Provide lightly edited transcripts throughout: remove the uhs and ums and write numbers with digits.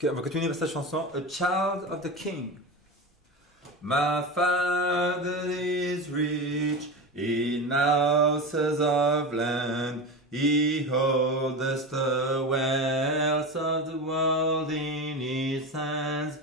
Ok, on va continuer avec cette chanson. A Child of the King. My father is rich in houses of land. He holdeth the wealth of the world in his hands.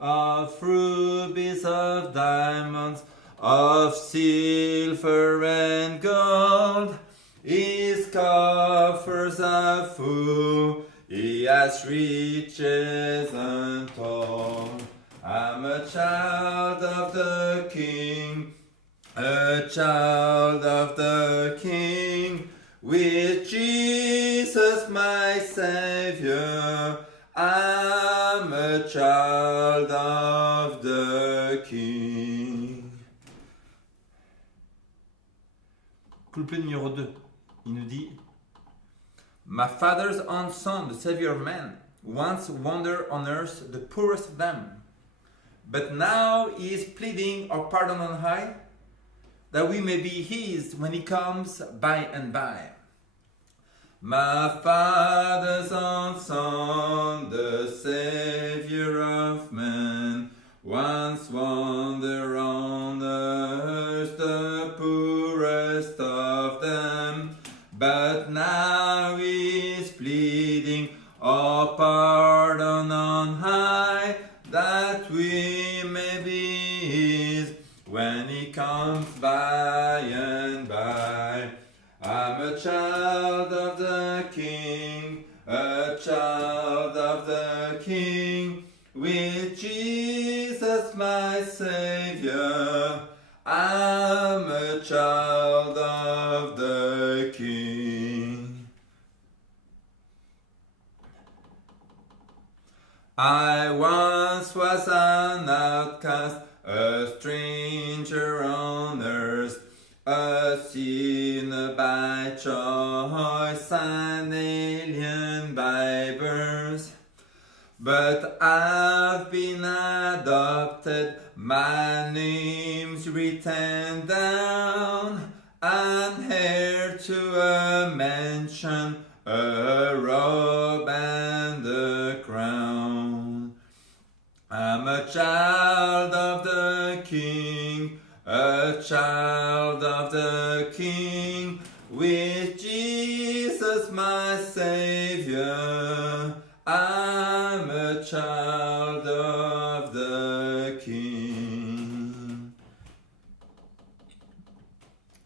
Of rubies, of diamonds, of silver and gold. His coffers are full. He has riches untold. I'm a child of the King, a child of the King, with Jesus my Savior. I'm a child of the King. Couplet numéro 2, il nous dit: My father's own son, the savior of men, once wandered on earth the poorest of them. But now he is pleading our pardon on high, that we may be his when he comes by and by. My father's own son, the savior of men, once wandered on earth the poorest of them. But now he is pleading our pardon on high, that we may be his when he comes by and by. I'm a child of the King, a child of the King, with Jesus my Savior. I'm a child of the King. I once was an outcast, a stranger on earth, a sinner by choice, an alien by birth. But I've been adopted, my name's written down, an heir to a mansion, a robe and a crown. I'm a child of the King, a child of the King, with Jesus my Savior. I'm a child of the King.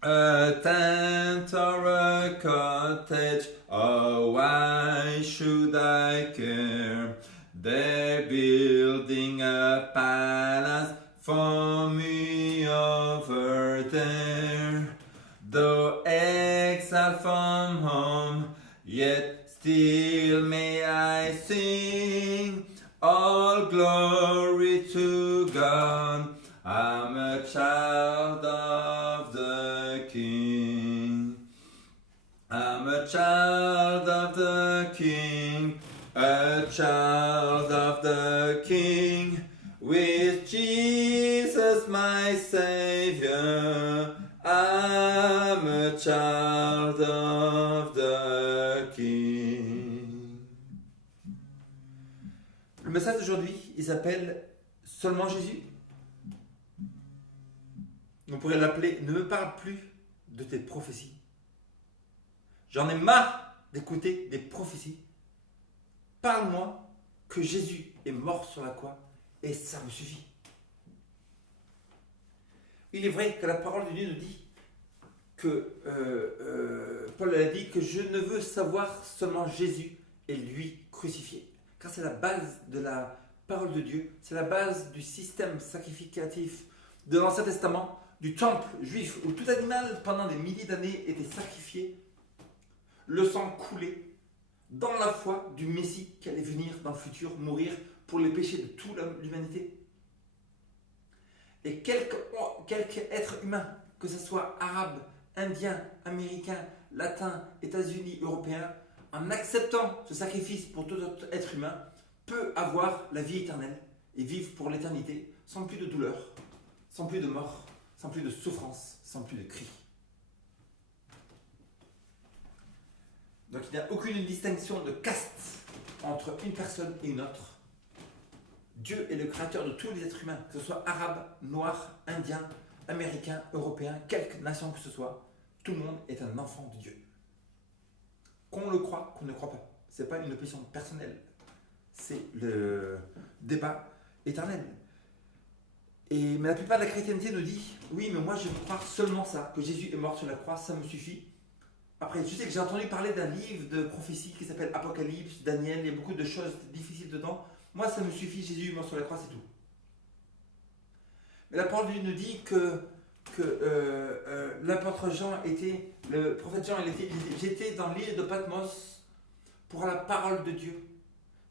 A tent or a cottage, oh why should I care? They're building a palace for me over there. Though exiled from home, yet still may I sing all glory to God. I'm a child of the King. I'm a child of the King, a child of the King, with Jesus my Savior. I'm a child of the King. Le message d'aujourd'hui, il s'appelle Seulement Jésus. On pourrait l'appeler Ne me parle plus de tes prophéties. J'en ai marre d'écouter des prophéties. Parle-moi que Jésus est mort sur la croix et ça me suffit. Il est vrai que la parole de Dieu nous dit que Paul a dit que je ne veux savoir seulement Jésus et lui crucifié. Car c'est la base de la parole de Dieu, c'est la base du système sacrificatif de l'Ancien Testament, du temple juif où tout animal pendant des milliers d'années était sacrifié, le sang coulé dans la foi du Messie qui allait venir dans le futur mourir pour les péchés de toute l'humanité. Et quelque être humain, que ce soit arabe, indien, américain, latin, États-Unis, européen, en acceptant ce sacrifice pour tout autre être humain, peut avoir la vie éternelle et vivre pour l'éternité sans plus de douleur, sans plus de mort, sans plus de souffrance, sans plus de cris. Donc il n'y a aucune distinction de caste entre une personne et une autre. Dieu est le créateur de tous les êtres humains, que ce soit arabes, noirs, indiens, américains, européens, quelque nation que ce soit. Tout le monde est un enfant de Dieu. Qu'on le croit, qu'on ne croit pas. Ce n'est pas une opinion personnelle. C'est le débat éternel. Mais la plupart de la chrétienté nous dit, oui, mais moi je veux croire seulement ça, que Jésus est mort sur la croix, ça me suffit. Après, je sais que j'ai entendu parler d'un livre de prophétie qui s'appelle Apocalypse, Daniel, il y a beaucoup de choses difficiles dedans. Moi, ça me suffit, Jésus est mort sur la croix, c'est tout. Mais la parole de Dieu nous dit que l'apôtre Jean était, le prophète Jean, j'étais dans l'île de Patmos pour la parole de Dieu,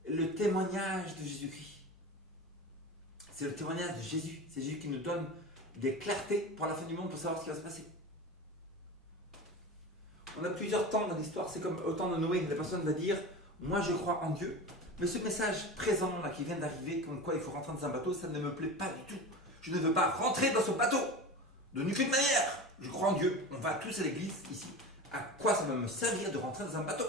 le témoignage de Jésus-Christ. C'est le témoignage de Jésus. C'est Jésus qui nous donne des clartés pour la fin du monde, pour savoir ce qui va se passer. On a plusieurs temps dans l'histoire. C'est comme au temps de Noé. La personne va dire, moi je crois en Dieu. Mais ce message présent là qui vient d'arriver, comme quoi il faut rentrer dans un bateau, ça ne me plaît pas du tout. Je ne veux pas rentrer dans ce bateau. De nulle manière. Je crois en Dieu. On va tous à l'église ici. À quoi ça va me servir de rentrer dans un bateau?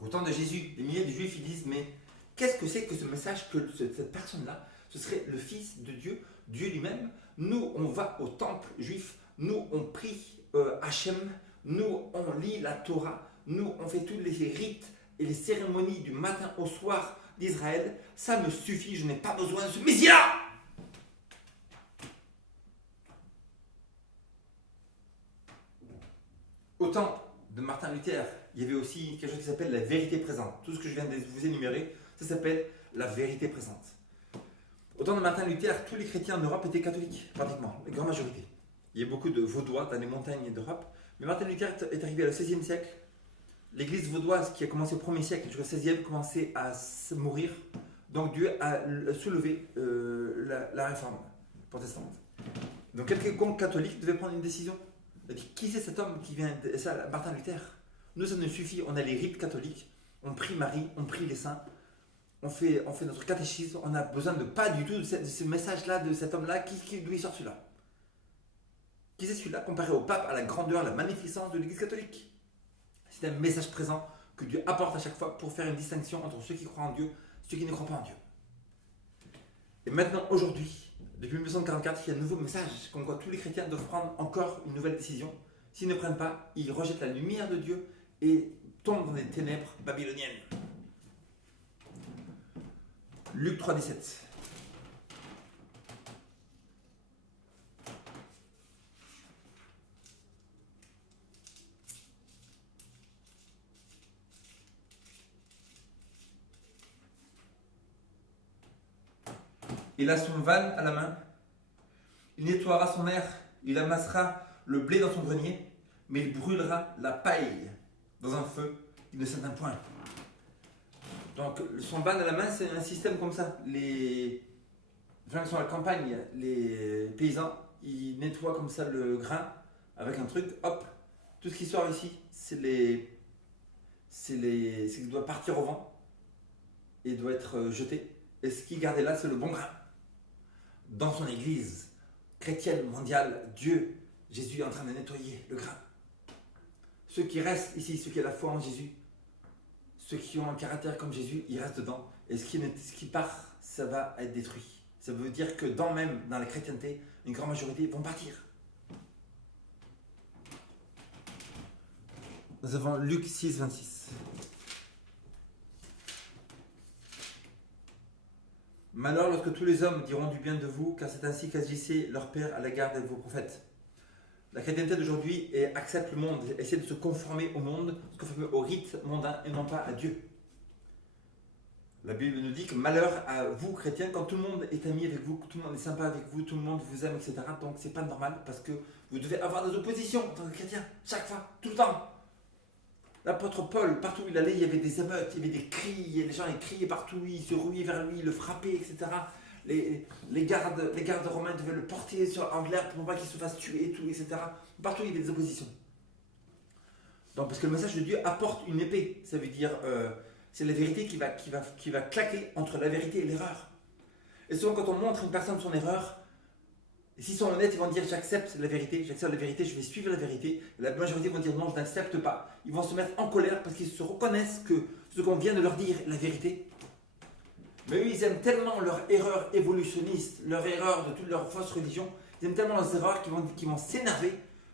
Au temps de Jésus, les milliers de Juifs ils disent, mais qu'est-ce que c'est que ce message que cette personne-là, ce serait le Fils de Dieu, Dieu lui-même. Nous, on va au temple juif, nous, on prie Hachem, nous, on lit la Torah, nous, on fait tous les rites et les cérémonies du matin au soir d'Israël. Ça me suffit, je n'ai pas besoin de ce Messie-là. Au temps de Martin Luther, il y avait aussi quelque chose qui s'appelle la vérité présente. Tout ce que je viens de vous énumérer, ça s'appelle la vérité présente. Au temps de Martin Luther, tous les chrétiens en Europe étaient catholiques, pratiquement, la grande majorité. Il y a beaucoup de vaudois dans les montagnes d'Europe. Mais Martin Luther est arrivé au XVIe siècle. L'église vaudoise, qui a commencé au 1er siècle jusqu'au XVIe, commençait à mourir. Donc Dieu a soulevé la réforme protestante. Donc quelqu'un catholique devait prendre une décision. Il a dit, qui c'est cet homme qui vient de ça, Martin Luther? Nous, ça nous suffit, on a les rites catholiques, on prie Marie, on prie les saints, on fait notre catéchisme, on n'a besoin de pas du tout de ce message-là, de cet homme-là, d'où il sort celui-là? Qui c'est celui-là comparé au pape, à la grandeur, à la magnificence de l'église catholique? C'est un message présent que Dieu apporte à chaque fois pour faire une distinction entre ceux qui croient en Dieu et ceux qui ne croient pas en Dieu. Et maintenant, aujourd'hui, depuis 1944, il y a un nouveau message, comme quoi tous les chrétiens doivent prendre encore une nouvelle décision. S'ils ne prennent pas, ils rejettent la lumière de Dieu et tombent dans des ténèbres babyloniennes. Luc 3, 17. Il a son van à la main, il nettoiera son air, il amassera le blé dans son grenier, mais il brûlera la paille dans un feu qui ne s'éteint point. Donc son van à la main, c'est un système comme ça. Les gens qui sont à la campagne, les paysans, ils nettoient comme ça le grain avec un truc, hop, tout ce qui sort ici, c'est ce qui doit partir au vent et doit être jeté. Et ce qui est gardé là, c'est le bon grain. Dans son église chrétienne mondiale, Dieu, Jésus est en train de nettoyer le grain. Ceux qui restent ici, ceux qui ont la foi en Jésus, ceux qui ont un caractère comme Jésus, ils restent dedans. Et ce qui part, ça va être détruit. Ça veut dire que dans la chrétienté, une grande majorité vont partir. Nous avons Luc 6, 26. Malheur lorsque tous les hommes diront du bien de vous, car c'est ainsi qu'agissait leur Père à l'égard de vos prophètes. La chrétienté d'aujourd'hui accepte le monde, essaie de se conformer au monde, se conformer aux rites mondains et non pas à Dieu. La Bible nous dit que malheur à vous, chrétiens, quand tout le monde est ami avec vous, tout le monde est sympa avec vous, tout le monde vous aime, etc. Donc c'est pas normal parce que vous devez avoir des oppositions en tant que chrétien, chaque fois, tout le temps. L'apôtre Paul, partout où il allait, il y avait des émeutes, il y avait des cris, les gens ils criaient partout, ils se rouillaient vers lui, ils le frappaient, etc. Les gardes romains devaient le porter en l'air pour pas qu'il se fasse tuer, et tout, etc. Partout il y avait des oppositions. Donc parce que le message de Dieu apporte une épée, ça veut dire c'est la vérité qui va claquer entre la vérité et l'erreur. Et souvent quand on montre à une personne son erreur, et s'ils sont honnêtes, ils vont dire j'accepte la vérité, je vais suivre la vérité. Et la majorité vont dire non, je n'accepte pas. ils vont se mettre en colère parce qu'ils se reconnaissent que ce qu'on vient de leur dire est la vérité. Mais eux, ils aiment tellement leur erreur évolutionniste, leur erreur de toute leur fausse religion, ils aiment tellement leurs erreurs qu'ils vont s'énerver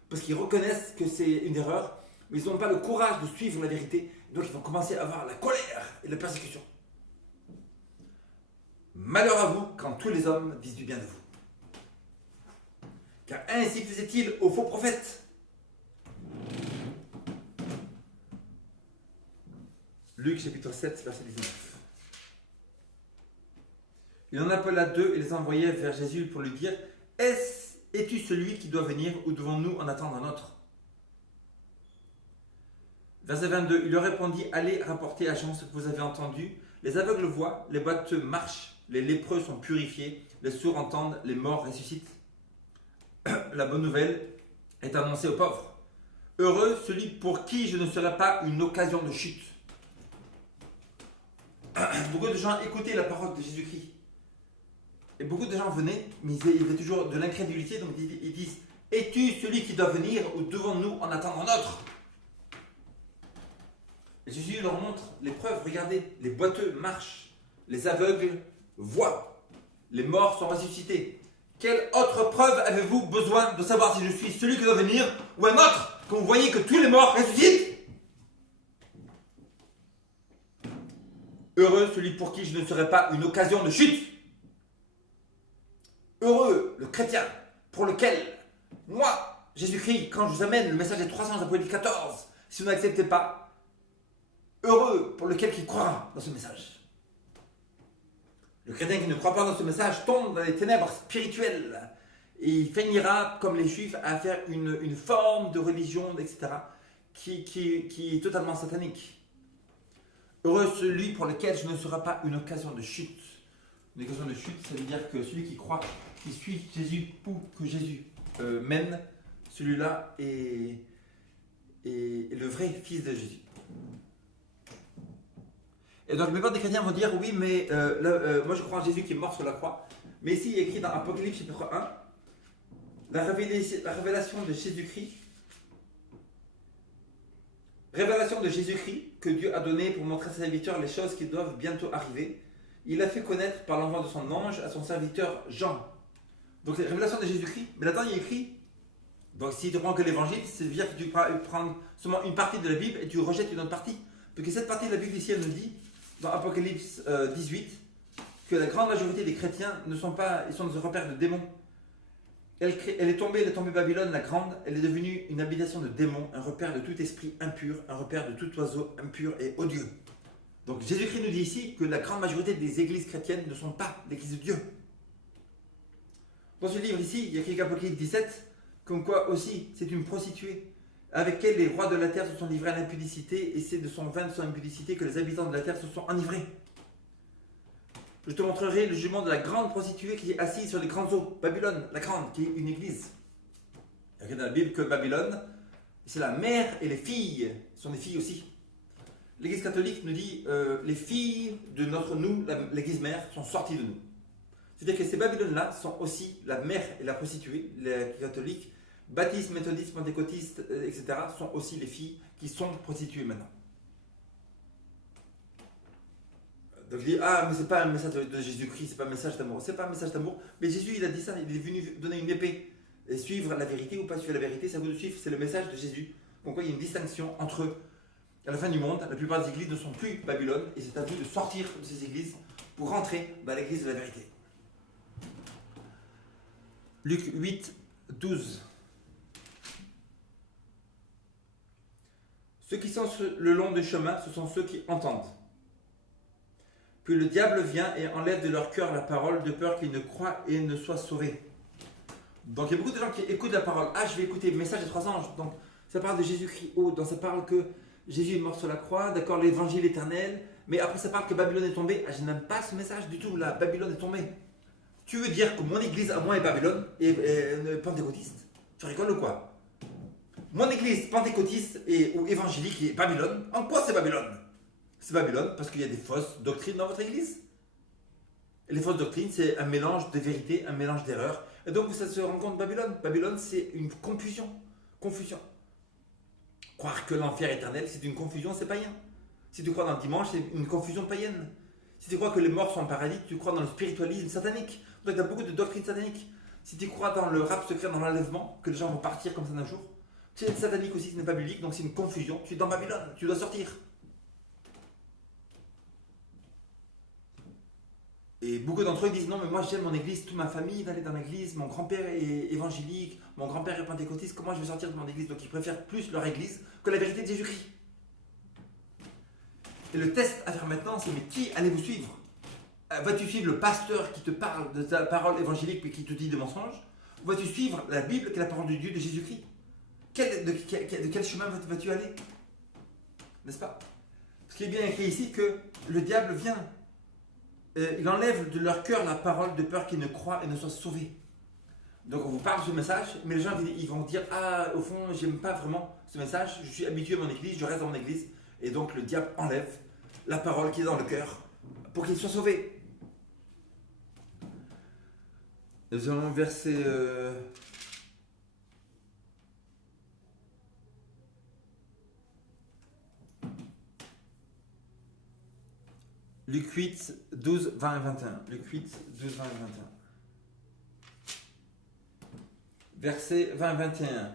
parce qu'ils reconnaissent que c'est une erreur, mais ils n'ont pas le courage de suivre la vérité. Donc ils vont commencer à avoir la colère et la persécution. Malheur à vous quand tous les hommes disent du bien de vous. Car ainsi faisait-il aux faux prophètes. Luc chapitre 7, verset 19. Il en appela deux et les envoya vers Jésus pour lui dire: Es-tu celui qui doit venir ou devons-nous en attendre un autre? Verset 22. Il leur répondit: Allez rapporter à Jean ce que vous avez entendu. Les aveugles voient, les boiteux marchent, les lépreux sont purifiés, les sourds entendent, les morts ressuscitent. La bonne nouvelle est annoncée aux pauvres. Heureux celui pour qui je ne serai pas une occasion de chute. Beaucoup de gens écoutaient la parole de Jésus-Christ. Et beaucoup de gens venaient, mais ils avaient toujours de l'incrédulité, donc ils disent: Es-tu celui qui doit venir ou devons-nous en attendre un autre? Et Jésus leur montre les preuves. Regardez, les boiteux marchent, les aveugles voient, les morts sont ressuscités. Quelle autre preuve avez-vous besoin de savoir si je suis celui qui doit venir ou un autre, quand vous voyez que tous les morts ressuscitent? Heureux celui pour qui je ne serai pas une occasion de chute. Heureux le chrétien pour lequel, moi, Jésus-Christ, quand je vous amène le message des 300 Apocalypse 14, si vous n'acceptez pas, heureux pour lequel qui croira dans ce message. Le chrétien qui ne croit pas dans ce message tombe dans les ténèbres spirituelles et il finira, comme les juifs, à faire une forme de religion, etc., qui est totalement satanique. Heureux celui pour lequel je ne serai pas une occasion de chute. Une occasion de chute, ça veut dire que celui qui croit, qui suit Jésus pour que Jésus mène, celui-là est le vrai fils de Jésus. Et donc, la plupart des chrétiens vont dire: oui, mais moi je crois en Jésus qui est mort sur la croix. Mais ici, il est écrit dans Apocalypse chapitre 1, la révélation de Jésus-Christ. Révélation de Jésus-Christ que Dieu a donnée pour montrer à ses serviteurs les choses qui doivent bientôt arriver. Il l'a fait connaître par l'envoi de son ange à son serviteur Jean. Donc, c'est la révélation de Jésus-Christ. Mais là-dedans, il est écrit: donc, si tu prends que l'évangile, c'est-à-dire que tu prends seulement une partie de la Bible et tu rejettes une autre partie. Parce que cette partie de la Bible ici, elle nous dit, dans Apocalypse 18, que la grande majorité des chrétiens ne sont pas, ils sont des repères de démons. Elle est tombée Babylone la grande, elle est devenue une habitation de démons, un repère de tout esprit impur, un repère de tout oiseau impur et odieux. Donc Jésus-Christ nous dit ici que la grande majorité des églises chrétiennes ne sont pas l'église de Dieu. Dans ce livre ici, il y a écrit Apocalypse 17, comme quoi aussi c'est une prostituée, avec laquelle les rois de la terre se sont livrés à l'impudicité, et c'est de son vin de son impudicité que les habitants de la terre se sont enivrés. Je te montrerai le jugement de la grande prostituée qui est assise sur les grandes eaux, Babylone, la grande, qui est une église. Il y a dans la Bible que Babylone, c'est la mère et les filles, sont des filles aussi. L'église catholique nous dit les filles de l'église mère, sont sorties de nous. C'est-à-dire que ces Babylones-là sont aussi la mère et la prostituée, les catholiques, baptistes, méthodistes, pentecôtistes, etc., sont aussi les filles qui sont prostituées maintenant. Donc je dis: ah, mais c'est pas un message de Jésus-Christ, c'est pas un message d'amour. C'est pas un message d'amour, mais Jésus il a dit ça, il est venu donner une épée. Et suivre la vérité ou pas suivre la vérité, c'est à vous de suivre, c'est le message de Jésus. Donc il y a une distinction entre, à la fin du monde, la plupart des églises ne sont plus Babylone, et c'est à vous de sortir de ces églises pour rentrer dans l'église de la vérité. Luc 8, 12. Ceux qui sont le long du chemin, ce sont ceux qui entendent. Puis le diable vient et enlève de leur cœur la parole, de peur qu'ils ne croient et ne soient sauvés. Donc il y a beaucoup de gens qui écoutent la parole. Ah, je vais écouter le message des 3 anges. Donc ça parle de Jésus-Christ. Oh, donc ça parle que Jésus est mort sur la croix, d'accord, l'évangile éternel. Mais après ça parle que Babylone est tombée. Ah, je n'aime pas ce message du tout, là, Babylone est tombée. Tu veux dire que mon église à moi est Babylone et pentecôtiste? Tu rigoles ou quoi? Mon église pentecôtiste ou évangélique est Babylone. En quoi c'est Babylone? C'est Babylone parce qu'il y a des fausses doctrines dans votre église. Et les fausses doctrines, c'est un mélange de vérité, un mélange d'erreurs. Et donc, ça se rencontre Babylone. Babylone, c'est une confusion. Croire que l'enfer éternel, c'est une confusion, c'est païen. Si tu crois dans le dimanche, c'est une confusion païenne. Si tu crois que les morts sont en paradis, tu crois dans le spiritualisme satanique. Donc il y a beaucoup de doctrines sataniques. Si tu crois dans le rap secret, dans l'enlèvement, que les gens vont partir comme ça d'un jour, c'est satanique aussi, ce n'est pas biblique, donc c'est une confusion. Tu es dans Babylone, tu dois sortir. Et beaucoup d'entre eux disent non, mais moi j'aime mon église, toute ma famille va aller dans l'église, mon grand-père est évangélique, mon grand-père est pentecôtiste, comment je vais sortir de mon église? Donc ils préfèrent plus leur église que la vérité de Jésus-Christ. Et le test à faire maintenant, c'est mais qui allez-vous suivre? Vas-tu suivre le pasteur qui te parle de ta parole évangélique et qui te dit des mensonges? Ou vas-tu suivre la Bible qui est la parole de Dieu, de Jésus-Christ? De quel chemin vas-tu aller? N'est-ce pas? Parce qu'il est bien écrit ici que le diable vient. Il enlève de leur cœur la parole de peur qu'ils ne croient et ne soient sauvés. Donc on vous parle de ce message, mais les gens ils vont dire ah au fond j'aime pas vraiment ce message, je suis habitué à mon église, je reste dans mon église, et donc le diable enlève la parole qui est dans le cœur pour qu'ils soient sauvés. Nous allons verser Luc 8, 12, 20 et 21. Luc 8, 12, 20 et 21. Versets 20 et 21.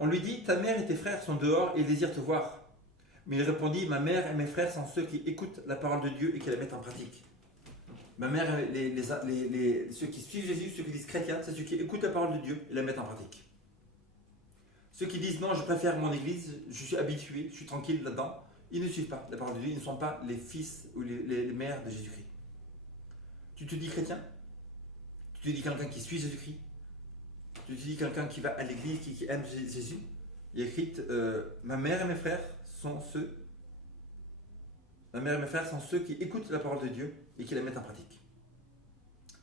On lui dit, ta mère et tes frères sont dehors et ils désirent te voir. Mais il répondit, ma mère et mes frères sont ceux qui écoutent la parole de Dieu et qui la mettent en pratique. Ma mère, ceux qui suivent Jésus, ceux qui disent chrétiens, c'est ceux qui écoutent la parole de Dieu et la mettent en pratique. Ceux qui disent non, je préfère mon église, je suis habitué, je suis tranquille là-dedans, ils ne suivent pas la parole de Dieu, ils ne sont pas les fils ou les mères de Jésus-Christ. Tu te dis chrétien? Tu te dis quelqu'un qui suit Jésus-Christ? Tu te dis quelqu'un qui va à l'église, qui aime Jésus? Il est écrit ma mère et mes frères sont ceux qui écoutent la parole de Dieu et qui la mettent en pratique.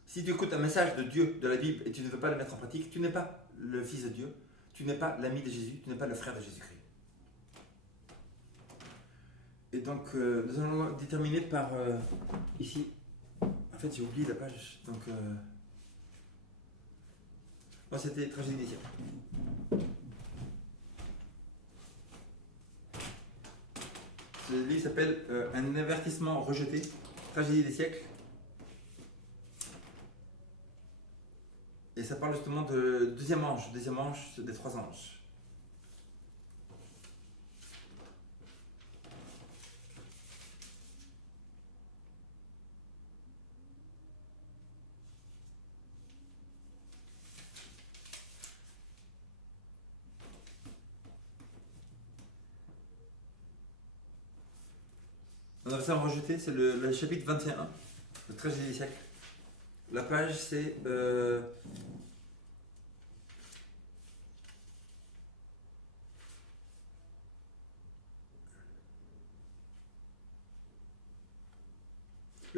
Si tu écoutes un message de Dieu, de la Bible, et tu ne veux pas le mettre en pratique, tu n'es pas le fils de Dieu, tu n'es pas l'ami de Jésus, tu n'es pas le frère de Jésus-Christ. Et donc, nous allons déterminer par ici. En fait, j'ai oublié la page. Donc, moi, c'était Tragédie des siècles. Ce livre s'appelle Un avertissement rejeté, Tragédie des siècles. Et ça parle justement de deuxième ange des trois anges. On a ça rejeté, c'est le chapitre 21, le Tragédie des siècles. La page, c'est le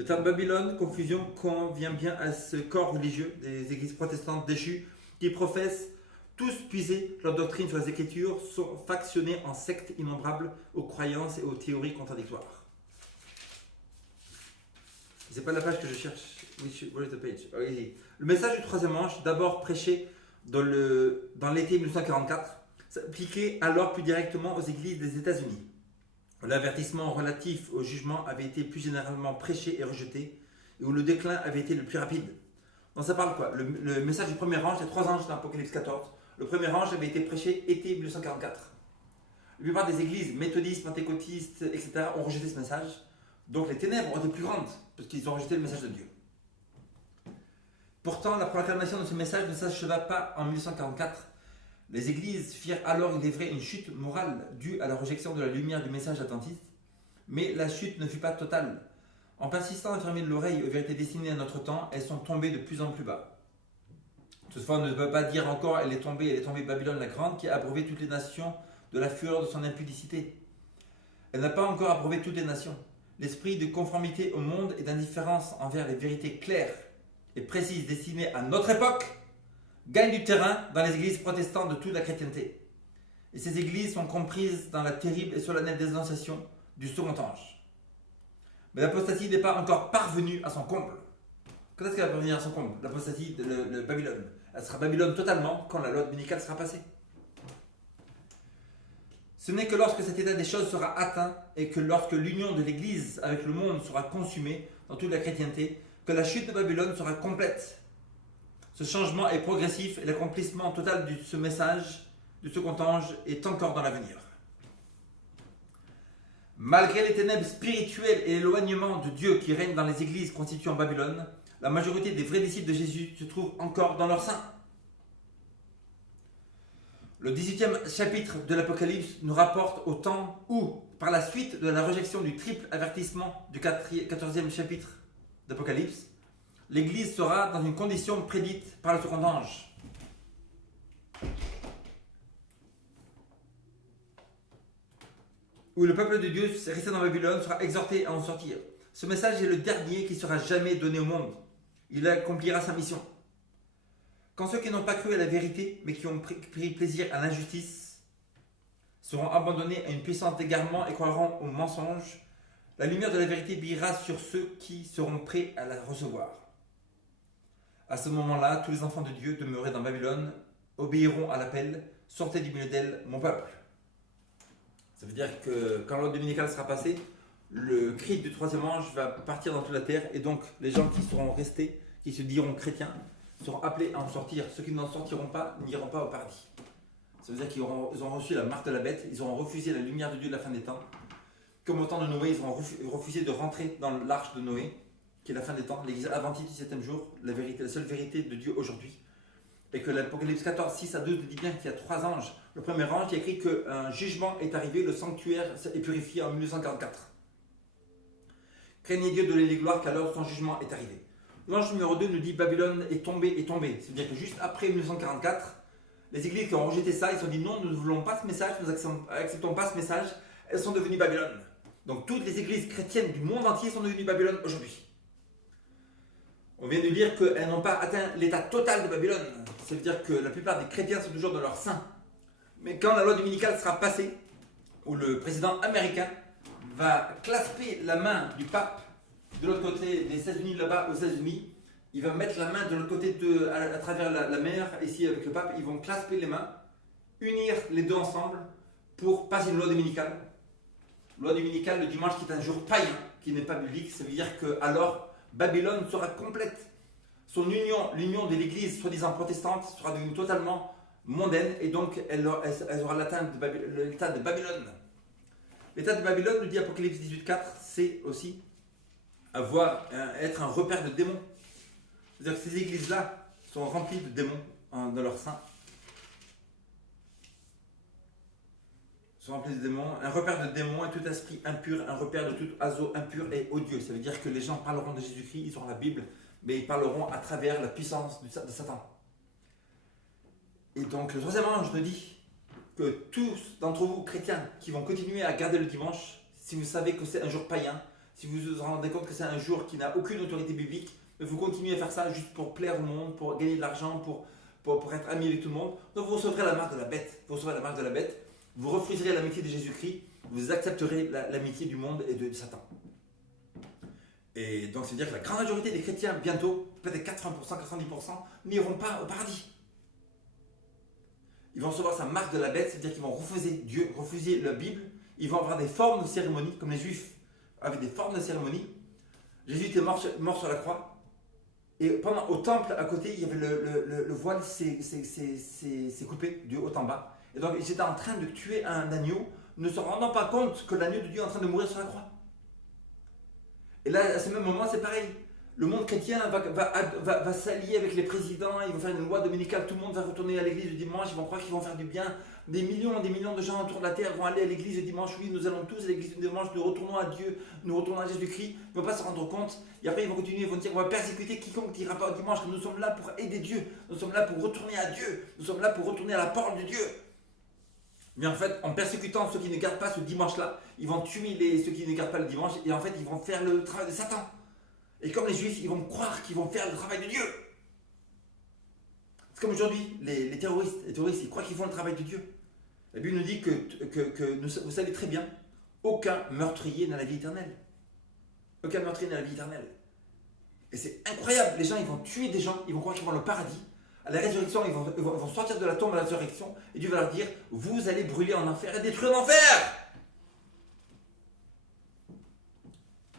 terme Babylone, confusion, convient bien à ce corps religieux des églises protestantes déchues qui professent tous puiser leur doctrine sur les Écritures, sont factionnés en sectes innombrables aux croyances et aux théories contradictoires. C'est pas la page que je cherche. Where is the page? Oh, ici. Le message du troisième ange, d'abord prêché dans l'été 1944, s'appliquait alors plus directement aux églises des États-Unis. L'avertissement relatif au jugement avait été plus généralement prêché et rejeté, et où le déclin avait été le plus rapide. Donc ça parle quoi? Le message du premier ange, les trois anges dans l'Apocalypse 14. Le premier ange avait été prêché été 1944. La plupart des églises méthodistes, pentecôtistes, etc. ont rejeté ce message. Donc les ténèbres ont été plus grandes, parce qu'ils ont rejeté le message de Dieu. Pourtant, la proclamation de ce message ne s'acheva pas en 1944. Les églises firent alors, il est vrai, une chute morale due à la rejection de la lumière du message adventiste, mais la chute ne fut pas totale. En persistant à fermer l'oreille aux vérités destinées à notre temps, elles sont tombées de plus en plus bas. Toutefois, on ne peut pas dire encore elle est tombée Babylone la Grande, qui a abreuvé toutes les nations de la fureur de son impudicité. Elle n'a pas encore abreuvé toutes les nations. L'esprit de conformité au monde et d'indifférence envers les vérités claires et précises destinées à notre époque gagne du terrain dans les églises protestantes de toute la chrétienté. Et ces églises sont comprises dans la terrible et solennelle dénonciation du second ange. Mais l'apostasie n'est pas encore parvenue à son comble. Quand est-ce qu'elle va parvenir à son comble? L'apostasie de Babylone. Elle sera Babylone totalement quand la loi dominicale sera passée. Ce n'est que lorsque cet état des choses sera atteint et que lorsque l'union de l'Église avec le monde sera consumée dans toute la chrétienté, que la chute de Babylone sera complète. Ce changement est progressif et l'accomplissement total de ce message du second ange est encore dans l'avenir. Malgré les ténèbres spirituelles et l'éloignement de Dieu qui règne dans les églises constituant Babylone, la majorité des vrais disciples de Jésus se trouvent encore dans leur sein. Le 18e chapitre de l'Apocalypse nous rapporte au temps où, par la suite de la rejection du triple avertissement du 14e chapitre d'Apocalypse, l'Église sera dans une condition prédite par le second ange. Où le peuple de Dieu resté dans Babylone sera exhorté à en sortir. Ce message est le dernier qui sera jamais donné au monde. Il accomplira sa mission. Quand ceux qui n'ont pas cru à la vérité, mais qui ont pris plaisir à l'injustice, seront abandonnés à une puissance d'égarement et croiront au mensonge, la lumière de la vérité brillera sur ceux qui seront prêts à la recevoir. À ce moment-là, tous les enfants de Dieu demeurés dans Babylone obéiront à l'appel « Sortez du milieu d'elle, mon peuple ». Ça veut dire que quand l'ordre dominical sera passé, le cri du troisième ange va partir dans toute la terre et donc les gens qui seront restés, qui se diront chrétiens, seront appelés à en sortir. Ceux qui n'en sortiront pas n'iront pas au paradis. Ça veut dire qu'ils auront reçu la marque de la bête, ils auront refusé la lumière de Dieu de la fin des temps. Comme au temps de Noé, ils auront refusé de rentrer dans l'arche de Noé, qui est la fin des temps, l'église adventiste du 7e jour, la vérité, la seule vérité de Dieu aujourd'hui. Et que l'Apocalypse 14, 6 à 12 dit bien qu'il y a 3 anges. Le premier ange, il a écrit qu'un jugement est arrivé, le sanctuaire est purifié en 1944. Craignez Dieu, donnez-lui gloire, car l'heure de son jugement est arrivée. L'ange numéro 2 nous dit Babylone est tombée, est tombée. C'est-à-dire que juste après 1944, les églises qui ont rejeté ça, ils se sont dit non, nous ne voulons pas ce message, nous n'acceptons pas ce message, elles sont devenues Babylone. Donc toutes les églises chrétiennes du monde entier sont devenues Babylone aujourd'hui. On vient de dire qu'elles n'ont pas atteint l'état total de Babylone. Ça veut dire que la plupart des chrétiens sont toujours dans leur sein. Mais quand la loi dominicale sera passée, où le président américain va clasper la main du pape de l'autre côté des États-Unis, là-bas aux États-Unis, il va mettre la main de l'autre côté à travers la mer, ici avec le pape, ils vont clasper les mains, unir les deux ensemble pour passer une loi dominicale. Loi dominicale le dimanche qui est un jour païen, qui n'est pas biblique, ça veut dire que alors Babylone sera complète. Son union, l'union de l'église soi-disant protestante sera devenue totalement mondaine et donc elle aura l'atteinte de l'état de Babylone. L'état de Babylone, nous dit Apocalypse 18.4, c'est aussi être un repère de démons. C'est-à-dire que ces églises-là sont remplies de démons dans leur sein. Sont remplies de démons. Un repère de démons est tout esprit impur, un repère de tout oiseau impur et odieux. Ça veut dire que les gens parleront de Jésus-Christ, ils auront la Bible, mais ils parleront à travers la puissance de Satan. Et donc le troisième ange nous dit que tous d'entre vous, chrétiens, qui vont continuer à garder le dimanche, si vous savez que c'est un jour païen, si vous vous rendez compte que c'est un jour qui n'a aucune autorité biblique, mais vous continuez à faire ça juste pour plaire au monde, pour gagner de l'argent, pour être ami avec tout le monde, donc vous recevrez la marque de la bête. Vous recevrez la marque de la bête, vous refuserez l'amitié de Jésus-Christ, vous accepterez l'amitié du monde et de Satan. Et donc c'est-à-dire que la grande majorité des chrétiens, bientôt, peut-être 80%, 90%, n'iront pas au paradis. Ils vont recevoir sa marque de la bête, c'est-à-dire qu'ils vont refuser Dieu, refuser la Bible, ils vont avoir des formes de cérémonie, comme les Juifs avaient des formes de cérémonie. Jésus était mort sur la croix, et au temple à côté, il y avait le voile s'est coupé du haut en bas. Et donc ils étaient en train de tuer un agneau, ne se rendant pas compte que l'agneau de Dieu est en train de mourir sur la croix. Et là, à ce même moment, c'est pareil. Le monde chrétien va s'allier avec les présidents, ils vont faire une loi dominicale, tout le monde va retourner à l'église le dimanche, ils vont croire qu'ils vont faire du bien. Des millions de gens autour de la terre vont aller à l'église le dimanche, oui, nous allons tous à l'église le dimanche, nous retournons à Dieu, nous retournons à Jésus-Christ, ils ne vont pas se rendre compte, et après ils vont continuer, ils vont dire, on va persécuter quiconque n'ira pas au dimanche, que nous sommes là pour aider Dieu, nous sommes là pour retourner à Dieu, nous sommes là pour retourner à la parole de Dieu. Mais en fait, en persécutant ceux qui ne gardent pas ce dimanche-là, ils vont tuer ceux qui ne gardent pas le dimanche, et en fait, ils vont faire le travail de Satan. Et comme les Juifs, ils vont croire qu'ils vont faire le travail de Dieu. C'est comme aujourd'hui, les terroristes, ils croient qu'ils font le travail de Dieu. La Bible nous dit que vous savez très bien, aucun meurtrier n'a la vie éternelle. Aucun meurtrier n'a la vie éternelle. Et c'est incroyable, les gens, ils vont tuer des gens, ils vont croire qu'ils vont au paradis, À la résurrection, ils vont sortir de la tombe à la résurrection et Dieu va leur dire, vous allez brûler en enfer et détruire l'enfer.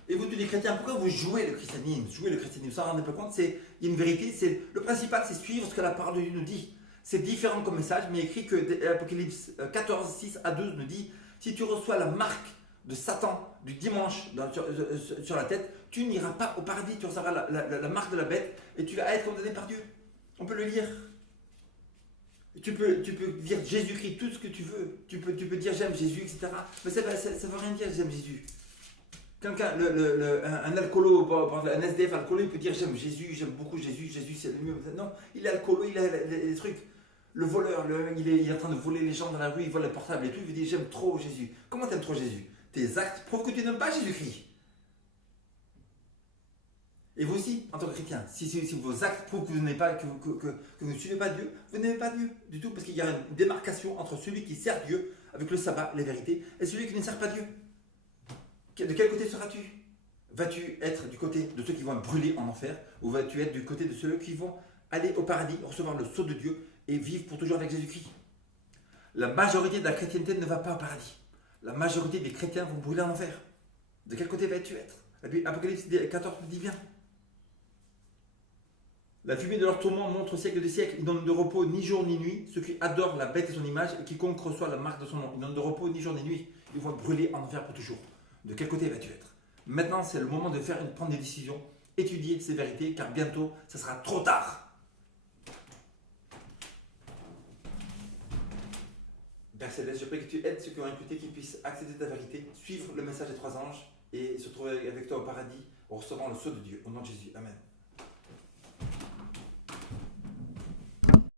Et vous tous les chrétiens, pourquoi vous jouez le christianisme? Vous ne vous en rendez pas compte, il y a une vérité, le principal c'est suivre ce que la parole de Dieu nous dit. C'est différent comme message, mais écrit que Apocalypse 14, 6 à 12 nous dit, si tu reçois la marque de Satan du dimanche sur la tête, tu n'iras pas au paradis, tu recevras la marque de la bête et tu vas être condamné par Dieu. On peut le lire. Tu peux dire Jésus-Christ tout ce que tu veux. Tu peux dire j'aime Jésus, etc. Mais ça ne veut rien dire j'aime Jésus. Quelqu'un, un alcoolo, un SDF alcoolo, il peut dire j'aime Jésus, j'aime beaucoup Jésus, Jésus c'est le mieux. Non, il est alcoolo, il a des trucs. Le voleur, il est en train de voler les gens dans la rue, il vole les portables et tout, il veut dire j'aime trop Jésus. Comment t'aimes trop Jésus? Tes actes prouvent que tu n'aimes pas Jésus-Christ. Et vous aussi, en tant que chrétien, si vos actes prouvent que vous n'aimez pas, que vous ne suivez pas Dieu, vous n'aimez pas Dieu du tout, parce qu'il y a une démarcation entre celui qui sert Dieu avec le sabbat, les vérités, et celui qui ne sert pas Dieu. De quel côté seras-tu? Vas-tu être du côté de ceux qui vont brûler en enfer, ou vas-tu être du côté de ceux qui vont aller au paradis, recevoir le sceau de Dieu et vivre pour toujours avec Jésus-Christ? La majorité de la chrétienté ne va pas au paradis. La majorité des chrétiens vont brûler en enfer. De quel côté vas-tu être? Apocalypse 14 dit bien. La fumée de leur tourment montre au siècle des siècles. Ils donnent de repos ni jour ni nuit. Ceux qui adorent la bête et son image, et quiconque reçoit la marque de son nom. Ils donnent de repos ni jour ni nuit. Ils vont brûler en enfer pour toujours. De quel côté vas-tu être? Maintenant, c'est le moment de prendre des décisions, étudier ces vérités, car bientôt, ça sera trop tard. Père Céleste, je prie que tu aides ceux qui ont écouté, qu'ils puissent accéder à ta vérité, suivre le message des 3 anges et se trouver avec toi au paradis en recevant le sceau de Dieu. Au nom de Jésus. Amen.